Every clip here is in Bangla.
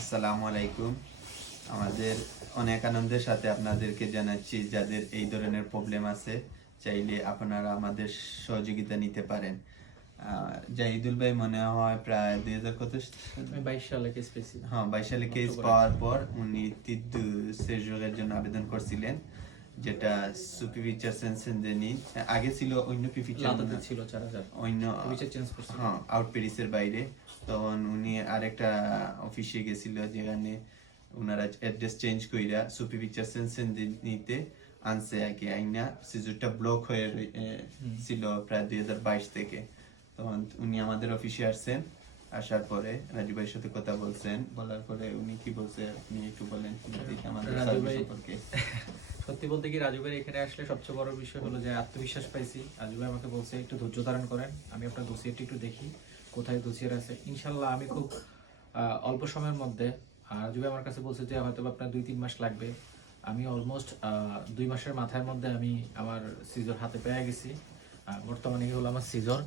আসসালামু আলাইকুম। আমাদের অনেক আনন্দের সাথে আপনাদেরকে জানাচ্ছি যাদের এই ধরনের প্রবলেম আছে চাইলে আপনারা আমাদের সহযোগিতা নিতে পারেন। জাহিদুল ভাই মনে হয় প্রায় 2000 কত 22 সালে কেস পেয়েছি। হ্যাঁ 22 সালে কেস পাওয়ার পর উনি তিদ্দু সেজুরের জন্য আবেদন করছিলেন, যেটা সুপিভিচার সেনসেনজেনি আগে ছিল অন্য পিফিচার লাদাতে ছিল 4000 অন্য পিভিচার চেঞ্জ করছে। হ্যাঁ আউট পেরিসের বাইরে। তখন উনি আরেকটা অফিসে গেছিল যেখানে ওনারা অ্যাড্রেস চেঞ্জ কইরা সুপি পিকচার সেনসেনজেনিতে আনছে আগে আইনা সিজুরটা ব্লক হয়ে ছিল প্রায় 2022 থেকে। তখন উনি আমাদের অফিসে আসছেন, আসার পরে রাজু ভাইয়ের সাথে কথা বলছেন, বলার পরে উনি কি বলছে আপনি একটু বলেন আমাদের রাজু ভাই সম্পর্কে। সত্যি বলতে কি রাজু ভাই এখানে আসলে সবচেয়ে বড় বিষয় হলো যে আত্মবিশ্বাস পাইছি। রাজু ভাই আমাকে বলছে একটু ধৈর্য ধারণ করেন, আমি আপনার দোসিয়ারটি একটু দেখি কোথায় দোসিয়ার আছে। ইনশাল্লাহ আমি খুব অল্প সময়ের মধ্যে, রাজু ভাই আমার কাছে বলছে যে হয়তো আপনার 2-3 মাস লাগবে। আমি অলমোস্ট 2 মাসের মাথার মধ্যে আমি আমার সিজর হাতে পেয়ে গেছি। বর্তমানে হলো আমার সিজর।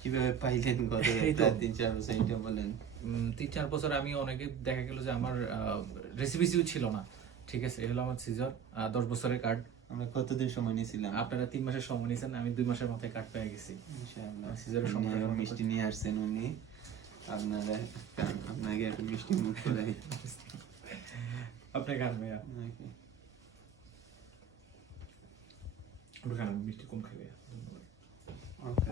কিভাবে পাইলেন গত এই তো 3-4 বছর এটা বলেন। 3-4 বছর আমি অনেকে দেখা গেল যে আমার রেসিপিসিও ছিল না। ঠিক আছে, এই হলো আমার সিজর। 10 বছরের কার্ড। আমরা কতদিন সময় নিয়েছিলাম? আপনারা 3 মাসের সময় নিয়েছেন, আমি 2 মাসের মাথায় কার্ড পেয়ে গেছি। ইনশাআল্লাহ সিজারের সময় মিষ্টি নিয়ে আসছেন উনি, আপনারা আপনাকে একটা মিষ্টি মুখ করে আপনি খান ভাইয়া, আপনি খান, মিষ্টি কম খাই ভাইয়া। ধন্যবাদ। ওকে।